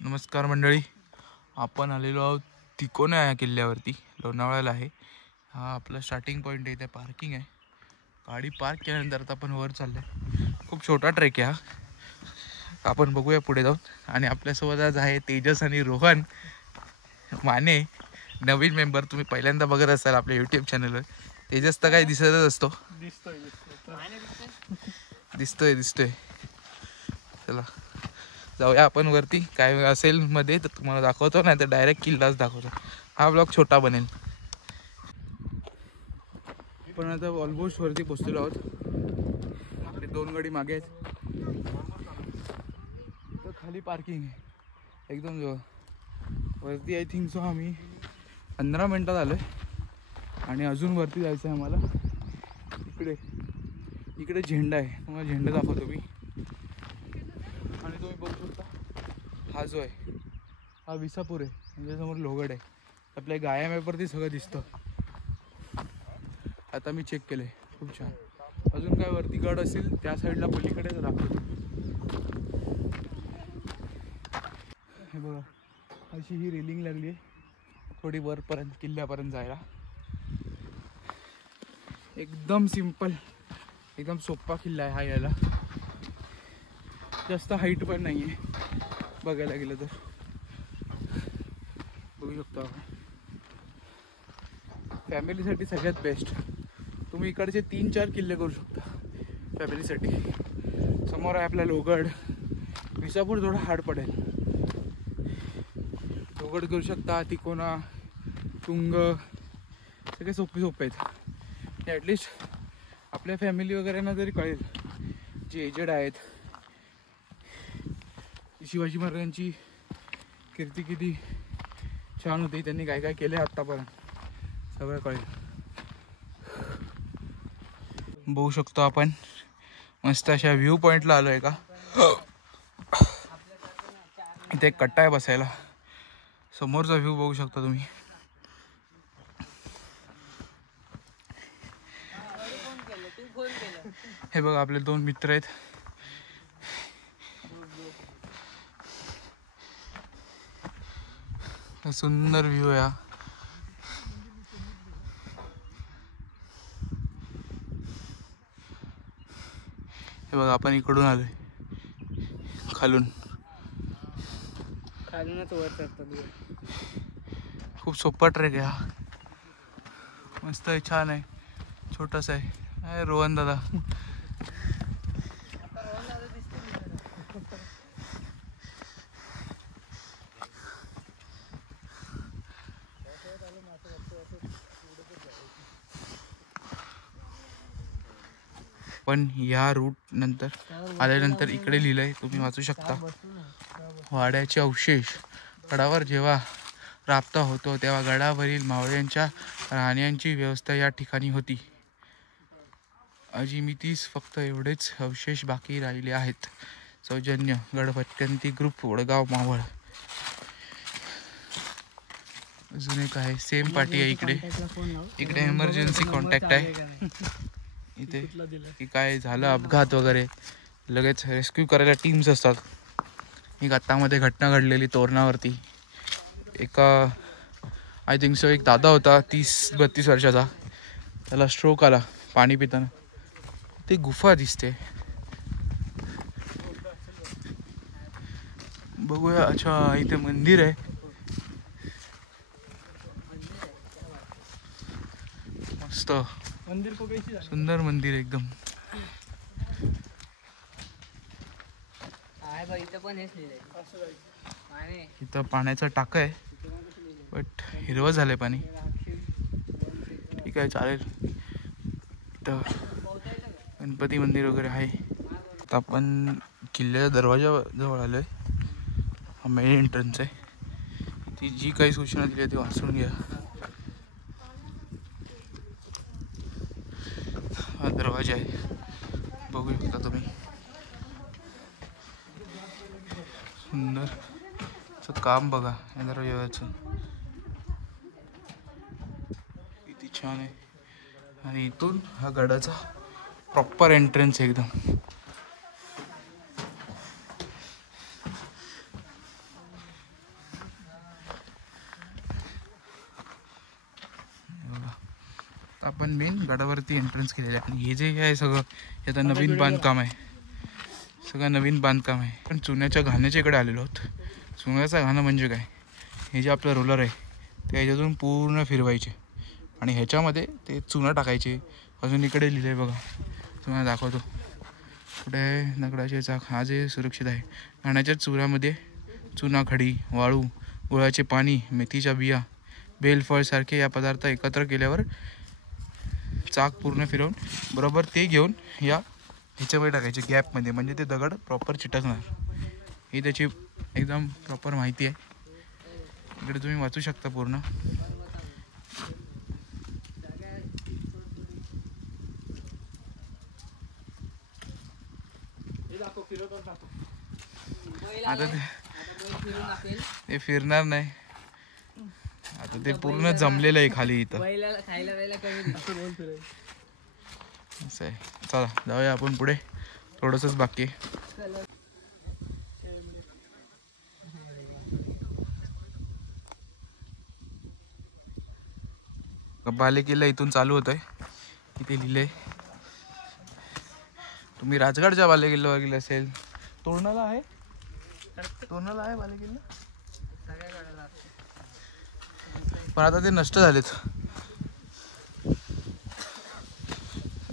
नमस्कार मंडळी, आपण आलेलो आहोत तिकोना या किल्ल्यावरती. लोणावळ्याला आहे हा आपला स्टार्टिंग पॉईंट आहे. इथे पार्किंग आहे. गाडी पार्क केल्यानंतर आता आपण वर चाललोय. खूप छोटा ट्रेक आहे हा. आपण बघूया पुढे जाऊन. आणि आपल्यासोबत आज आहे तेजस आणि रोहन माने, नवीन मेंबर. तुम्ही पहिल्यांदा बघत असाल आपल्या यूट्यूब चॅनलवर. तेजस तर काही दिसतच असतो. दिसतोय. चला जाऊया आपण वरती. काय असेल मध्ये तर तुम्हाला दाखवतो, नाही तर डायरेक्ट किल्लाच दाखवतो. हा ब्लॉग छोटा बनेल. पण आता ऑलमोस्ट वरती पोचलेलो आहोत. आपले 2 गाडी मागे आहेत. तर खाली पार्किंग आहे एकदम जवळ. वरती आय थिंक सो आम्ही 15 मिनटात आलो आहे. आणि अजून वरती जायचं आहे आम्हाला. इकडे झेंडा आहे. तुम्हाला झेंडा दाखवतो मी. आणि तुम्ही बघू शकता हा जो आहे हा विसापूर आहे. त्याच्यासमोर लोहगड आहे. आपल्या गाया मॅपवरती सगळं दिसतं. आता मी चेक केलं आहे. खूप छान. अजून काय वरती गड असेल त्या साईडला पलीकडे दाखवतो. हे बघा, अशी ही रेलिंग लागली आहे थोडी वरपर्यंत किल्ल्यापर्यंत जायला. एकदम सिंपल, एकदम सोपा किल्ला आहे हा. यायला जास्त हाईट पण नाही आहे बघायला गेलं तर. बघू शकतो आपण. फॅमिलीसाठी सगळ्यात बेस्ट. तुम्ही इकडचे 3-4 किल्ले करू शकता फॅमिलीसाठी. समोर आहे आपला लोहगड. विसापूर थोडा हार्ड पडेल. लोहगड करू शकता, तिकोना, तुंग, सगळे सोपे आहेत. ॲटलिस्ट आपल्या फॅमिली वगैरेंना तरी कळेल, जे एजेड आहेत. शिवाजी महाराजांची कीर्ती किती छान होती, त्यांनी काय काय केले आत्तापर्यंत सगळं कळेल. बघू शकतो आपण मस्त अशा व्ह्यू पॉईंटला आलो आहे का. इथे एक कट्टा आहे बसायला. समोरचा व्ह्यू बघू शकता तुम्ही. हे बघा आपले 2 मित्र आहेत. सुंदर व्ह्यू आहे. हे बघा आपण इकडून आलोय, खालूनच वर चढतात. खूप सोपा ट्रेक आहे हा. मस्त आहे, छान आहे, छोटासा आहे. रोहन दादा पण या रूट नंतर आल्यानंतर इकडे लिहिलंय, तुम्ही वाचू शकता. वाड्याचे अवशेष. गडावर जेव्हा राबता होतो तेव्हा गडावरील मावळ्यांच्या राहण्यांची व्यवस्था या ठिकाणी होती. अजिमितीस फक्त एवढेच अवशेष बाकी राहिले आहेत. सौजन्य गडभटकंती ग्रुप, वडगाव, मावळ. अजून एक आहे, सेम पार्टी आहे इकडे इमर्जन्सी कॉन्टॅक्ट आहे. इथे की काय झालं अपघात वगैरे लगेच रेस्क्यू करायला टीम्स असतात. एक आत्तामध्ये घटना घडलेली तोरणावरती. एका आय थिंक सो एक दादा होता 30-32 वर्षाचा. त्याला स्ट्रोक आला पाणी पिताना. ते गुफा दिसते, बघूया. अच्छा, इथे मंदिर आहे. मस्त सुंदर मंदिर एकदम. इथं पाण्याचं टाकं आहे, बट हिरवं झालंय पाणी. ठीक आहे, चालेल. इथं गणपती मंदिर वगैरे आहे. आता आपण किल्ल्याच्या दरवाजाजवळ आलोय. हा मेन एंट्रन्स आहे. ती जी काही सूचना दिली आहे ती वाचून घ्या. हा दरवाजा आहे, बघू शकता तुम्ही. सुंदर काम बघा या दरवाजाचं, किती छान आहे. आणि इथून हा गडाचा प्रॉपर एंट्रन्स एकदम. आपण मेन गडावरती एंट्रन्स केलेलं आहे. आणि हे जे आहे सगळं हे आता नवीन बांधकाम आहे, सगळं नवीन बांधकाम आहे. पण चुन्याच्या घाण्याच्या इकडे आलेलो आहोत. चुन्याचा घाणं म्हणजे काय, हे जे आपलं रोलर आहे ते ह्याच्यातून पूर्ण फिरवायचे आणि ह्याच्यामध्ये ते चुना टाकायचे. अजून इकडे लिहिलं आहे बघा, तुम्हाला दाखवतो कुठे, दगडाचे चाक. हा जे सुरक्षित आहे. घाण्याच्या चुऱ्यामध्ये चुना, खडी, वाळू, गुळाचे पाणी, मेथीच्या बिया, बेलफळ सारखे या पदार्थ एकत्र केल्यावर चाक पूर्ण फिरवून बरोबर ते घेऊन या ह्याच्यामध्ये टाकायचे गॅपमध्ये, म्हणजे ते दगड प्रॉपर चिटकणार. ही त्याची एकदम प्रॉपर माहिती आहे. इकडे तुम्ही वाचू शकता पूर्ण. आता ते फिरणार नाही, आता ते पूर्ण जमलेलं आहे खाली इथं. असं आहे. चला जाऊया आपण पुढे, थोडंसंच बाकी आहे. बालेकिल्ला इथून चालू होत आहे. इथे लिहिलंय, तुम्ही राजगडच्या बालेकिल्ला बघितलं असेल. तोरणाला आहे, तोरणाला आहे बालेकिल्ला, पण आता ते नष्ट झालेत.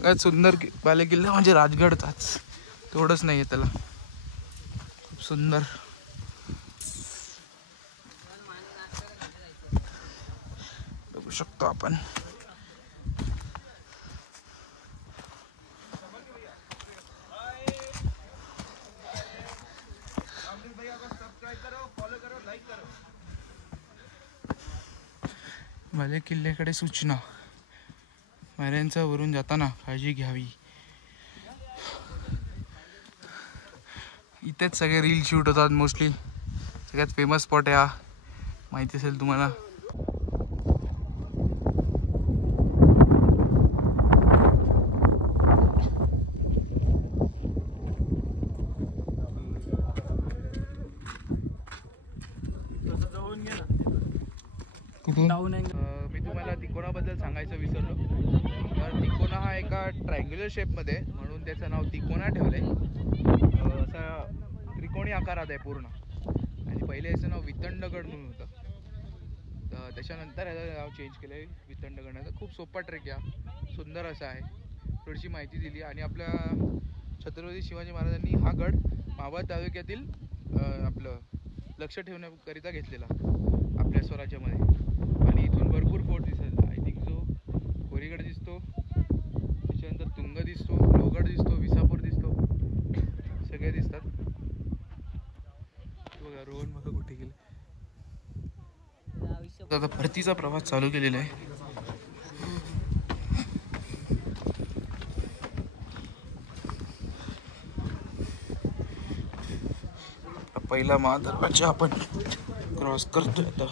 काय सुंदर बालेकिल्ला म्हणजे राजगडचाच, तेवढंच नाही आहे त्याला. खूप सुंदर बघू शकतो आपण. बालेकिल्ल्याकडे सूचना, वाऱ्यांचा वरून जाताना काळजी घ्यावी. इथेच सगळे रील शूट होतात मोस्टली. सगळ्यात फेमस स्पॉट आहे हा, माहिती असेल तुम्हाला. मी तुम्हाला तिकोनाबद्दल सांगायचं विसरलो. तर तिकोना हा एका ट्रायंग्युलर शेपमध्ये, म्हणून त्याचं नाव तिकोना ठेवलंय. असा त्रिकोणी आकारात आहे पूर्ण. आणि पहिले याचं नाव वितंडगड म्हणून होतं, तर त्याच्यानंतर याचं नाव चेंज केलं आहे वितंडगडाचं. खूप सोपा ट्रेक या, सुंदर असा आहे. थोडीशी माहिती दिली. आणि आपल्या छत्रपती शिवाजी महाराजांनी हा गड मावळ तालुक्यातील आपलं लक्ष ठेवण्याकरिता घेतलेला आपल्या स्वराज्यामध्ये. आणि इथून भरपूर फोर्ट दिसत. आय थिंक जो कोरीगड दिसतो, त्याच्यानंतर तुंग दिसतो, लोहगड दिसतो, विसापूर दिसतो, सगळे दिसतात. बघा रोहन बघा कुठे गेले. आता भरतीचा प्रवास चालू केलेला आहे. पहिला महादरवाजा आपण क्रॉस करतोय आता.